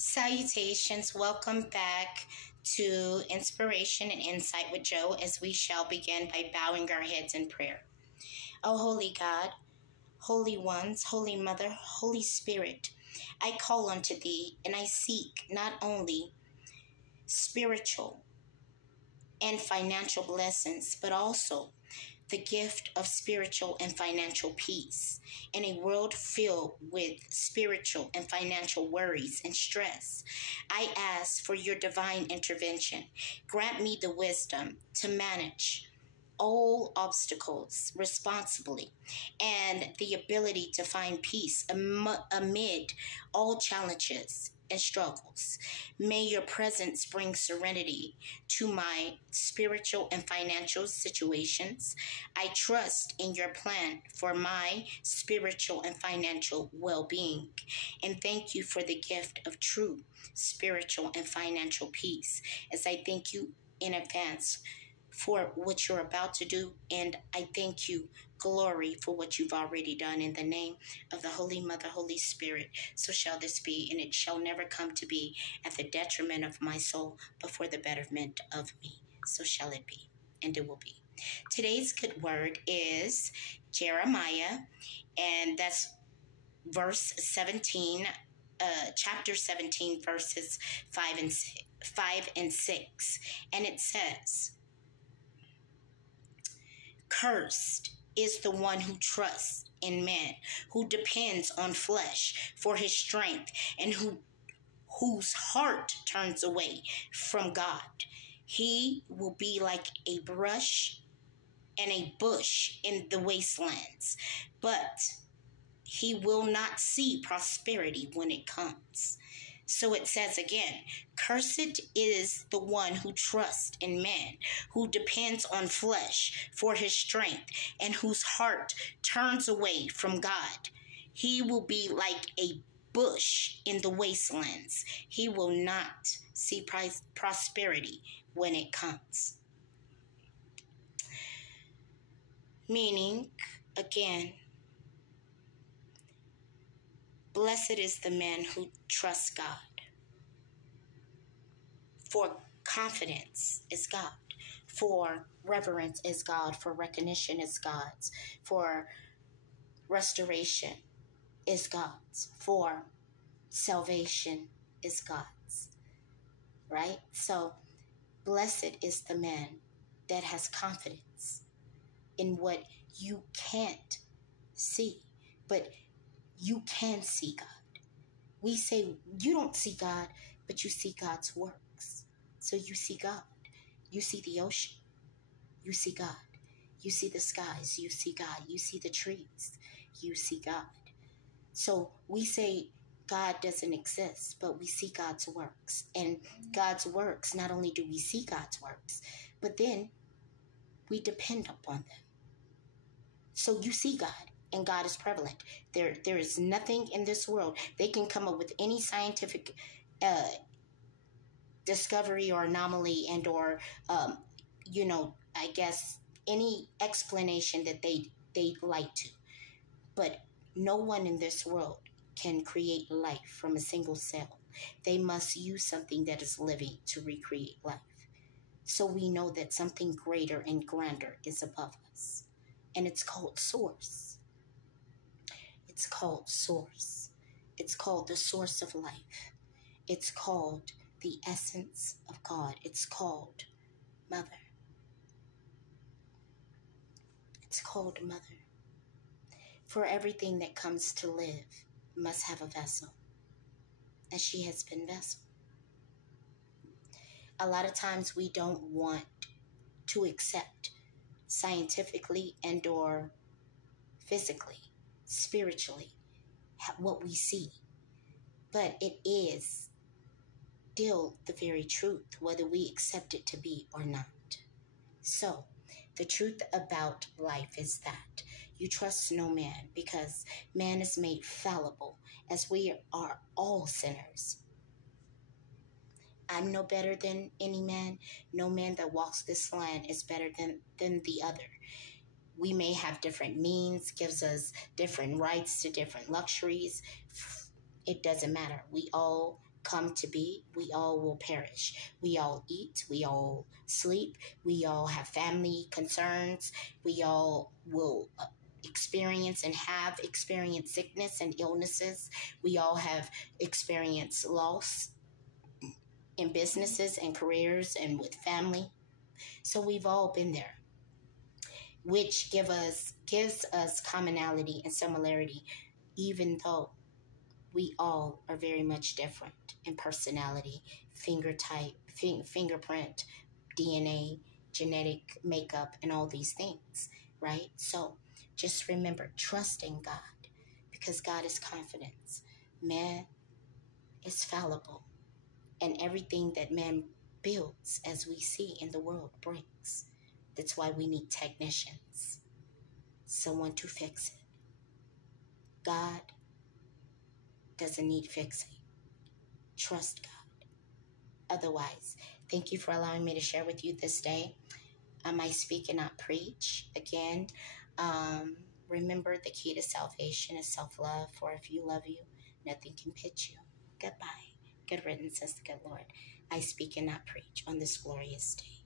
Salutations. Welcome back to Inspiration and Insight with Joe as we shall begin by bowing our heads in prayer. O holy God, holy ones, holy Mother, Holy Spirit, I call unto thee and I seek not only spiritual and financial blessings, but also the gift of spiritual and financial peace in a world filled with spiritual and financial worries and stress. I ask for your divine intervention. Grant me the wisdom to manage all obstacles responsibly and the ability to find peace amid all challenges and struggles. May your presence bring serenity to my spiritual and financial situations. I trust in your plan for my spiritual and financial well-being. And thank you for the gift of true spiritual and financial peace. As I thank you in advance for what you're about to do, and I thank you, glory, for what you've already done. In the name of the Holy Mother, Holy Spirit, so shall this be, and it shall never come to be at the detriment of my soul, but for the betterment of me. So shall it be, and it will be. Today's good word is Jeremiah, and that's verse 17, chapter 17, verses 5 and 6, and it says, "Cursed is the one who trusts in man, who depends on flesh for his strength, and whose heart turns away from God. He will be like a brush and a bush in the wastelands, but he will not see prosperity when it comes." So it says again, "Cursed is the one who trusts in man, who depends on flesh for his strength, and whose heart turns away from God. He will be like a bush in the wastelands. He will not see prosperity when it comes." Meaning, again, blessed is the man who trusts God. For confidence is God. For reverence is God. For recognition is God's. For restoration is God's. For salvation is God's. Right? So, blessed is the man that has confidence in what you can't see, but you can see God. We say you don't see God, but you see God's works. So you see God. You see the ocean. You see God. You see the skies. You see God. You see the trees. You see God. So we say God doesn't exist, but we see God's works. And God's works, not only do we see God's works, but then we depend upon them. So you see God. And God is prevalent. There is nothing in this world. They can come up with any scientific discovery or anomaly and or, I guess any explanation that they'd like to. But no one in this world can create life from a single cell. They must use something that is living to recreate life. So we know that something greater and grander is above us. And it's called Source. It's called Source. It's called the source of life. It's called the essence of God. It's called Mother. It's called Mother. For everything that comes to live must have a vessel. And she has been vessel. A lot of times we don't want to accept scientifically and or physically, spiritually, what we see. But it is still the very truth, whether we accept it to be or not. So, the truth about life is that you trust no man, because man is made fallible, as we are all sinners. I'm no better than any man. No man that walks this land is better than the other. We may have different means, gives us different rights to different luxuries. It doesn't matter. We all come to be, we all will perish. We all eat, we all sleep, we all have family concerns, we all will experience and have experienced sickness and illnesses. We all have experienced loss in businesses and careers and with family. So we've all been there, which gives us commonality and similarity, even though we all are very much different in personality, fingerprint, DNA, genetic makeup, and all these things, right? So just remember, trust in God, because God is confidence. Man is fallible, and everything that man builds, as we see in the world, breaks. That's why we need technicians, someone to fix it. God doesn't need fixing. Trust God. Otherwise, thank you for allowing me to share with you this day. I speak and not preach. Again, remember, the key to salvation is self-love, for if you love you, nothing can pitch you. Goodbye. Good riddance, says the good Lord. I speak and not preach on this glorious day.